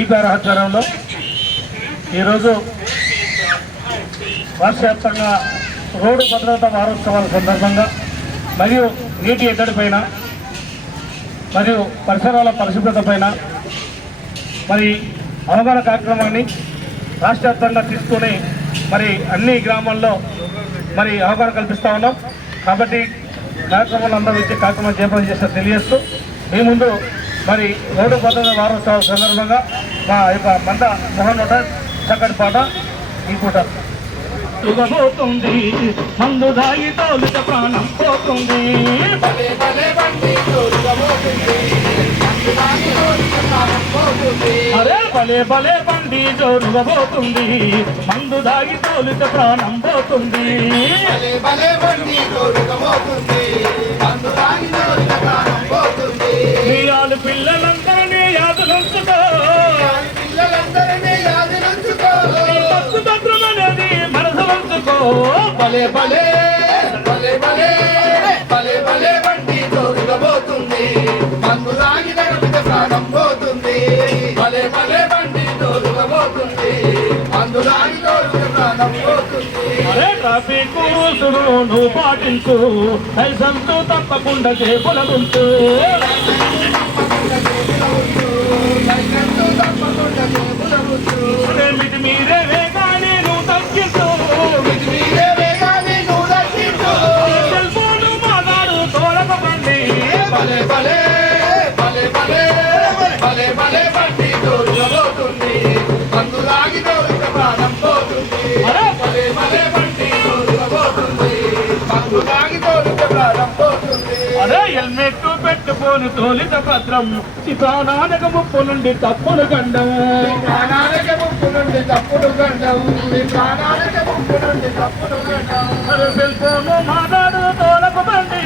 EPR ఆధ్వర్యంలో ఈరోజు రాష్ట్ర వ్యాప్తంగా రోడ్డు భద్రతా వారోత్సవాల సందర్భంగా మరియు నీటి ఎద్దడిపైన మరియు పరిసరాల పరిశుభ్రత పైన మరి అవగాహన కార్యక్రమాన్ని రాష్ట్ర వ్యాప్తంగా తీసుకొని మరి అన్ని గ్రామాల్లో మరి అవగాహన కల్పిస్తూ ఉన్నాం. కాబట్టి కార్యక్రమాలు అందరూ వచ్చే కార్యక్రమం చేపట్టడం చేస్తారు తెలియజేస్తూ మీ ముందు మరి రోడ్డు భద్రతా వారోత్సవాల సందర్భంగా మా యొక్క మంద మోహన్ చక్కటి పాట ఈ పూట పోతుంది మందు దాగి తోలుత ప్రాణం పోతుంది అరే భలే భలే బండి జోరుగా పోతుంది మందు దాగి తోలుత ప్రాణం పోతుంది మీయాలు పిల్లలందరినీ యాదులుంచుకో అనేది మనసు ఉంచుకో భలే భలే భలే భలే భలే భలే బండి జోరుగా పోతుంది మందు దాగి తోలుత ప్రాణం పోతుంది భలే భలే బండి జోరుగా పోతుంది మందు దాగి తోలుత ప్రాణం పోతుంది. అరే ట్రాఫిక్ రూల్సును నువ్వు పాటించు లైసెన్స్ తప్పకుండా చేపుల గుంటు మిటి మీరే వేగానే నువ్వు తగ్గించు సెల్ ఫోను మాట్లాడు తోలకండి భలే భలే భలే భలే భలే భలే బండి జోరుగా పోతుంది మందు దాగి తోలుత ప్రాణం పోతుంది అరే భలే భలే బండి జోరుగా పోతుంది మందు దాగి తోలుత ప్రాణం పోతుంది. అరే హెల్మెట్ పెట్టుకోను తోలిత భద్రం ప్రాణానికి ముప్పు నుండి తప్పులు గండం అరే సెల్ ఫోను మాట్లాడు తోలకు బండి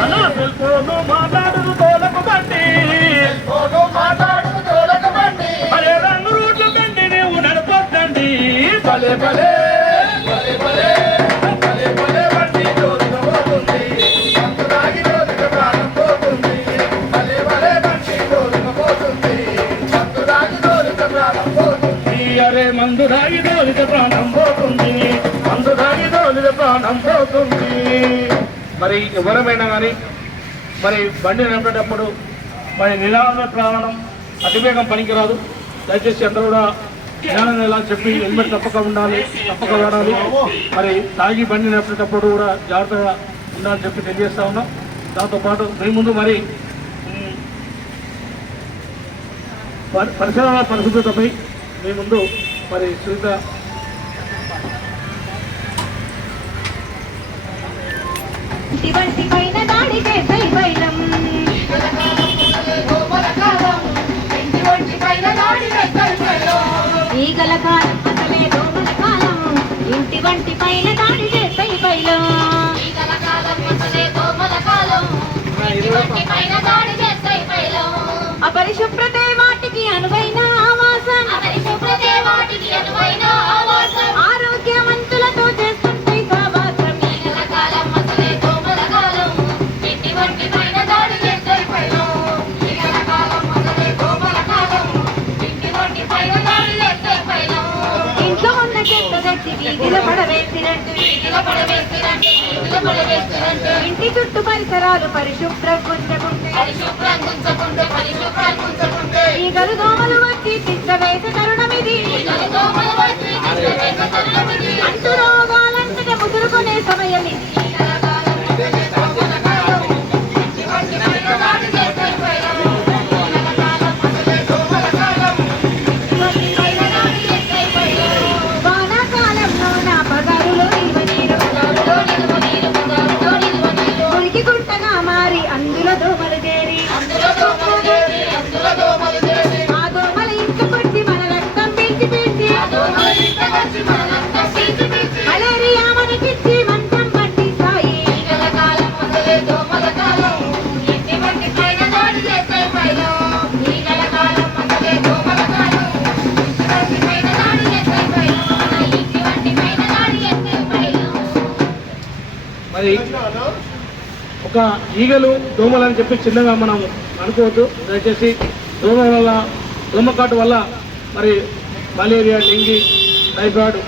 హలో సెల్ ఫోను మాట్లాడు తోలకు బండి అరే రంగు రోడ్లు బండి నీవు నడపొద్దండి భలే భలే భలే భలే భలే భలే బండి జోరుగా పోతుంది మందు దాగి తోలుత ప్రాణం పోతుంది భలే భలే బండి జోరుగా పోతుంది మందు దాగి తోలుత ప్రాణం పోతుంది. అరే మందు దాగి తోలుత ప్రాణం పోతుంది మందు దాగి తోలుత ప్రాణం పోతుంది. మరి ఎవరమైనా కానీ మరి బండి నడిపేటప్పుడు మరి నిదానంగా రావడం అతివేగం పనికిరాదు. దయచేసి అందరూ కూడా జ్ఞానం ఎలా చెప్పి హెల్మెట్ తప్పక ఉండాలి తప్పక వాడాలి. మరి తాగి బండి నడిపేటప్పుడు కూడా జాగ్రత్తగా ఉండాలని చెప్పి తెలియజేస్తా ఉన్నాం. దాంతోపాటు మీ ముందు మరి పరిసరాల పరిశుభ్రతపై మీ ముందు మరి శ్రీత ఈగల కాలం అసలే దోమల కాలం ఇంటి వంటి పైన దాడి చేస్తాయి పైలో ఈగల కాలం అసలే దోమల కాలం ఇంటి వంటి పైన దాడి చేస్తాయి పైలో అపరిశుభ్రతే వాటికి అనువైన ఆవాసం అపరిశుభ్రతే వాటికి అనువైన ఆవాసం ఆరోగ్యవంతులతో చేస్తుంటాయి సావాసం ఈగల కాలం అసలే దోమల కాలం ఇంటి వంటి పైన దాడి చేస్తాయి పైలో ఈగల కాలం అసలే దోమల కాలం ఇంటి వంటి పైన దాడి చేస్తాయి పైలో ఇంట్లో ఉన్న చెత్త తెచ్చి వీధిలో పడవేసినట్టు ఇంటి చుట్టూ పరిసరాలు పరిశుభ్రం గుంచకుంటే ఈగలు దోమలు వచ్చి పిచ్చ వేసే తరుణమిది అంటు రోగాలంటే ముదురుకునే సమయం ఇది. మరి ఒక ఈగలు దోమలు అని చెప్పి చిన్నగా మనం అనుకోవద్దు. దయచేసి దోమకాటు వల్ల మరి మలేరియా, డెంగీ, టైఫాయిడ్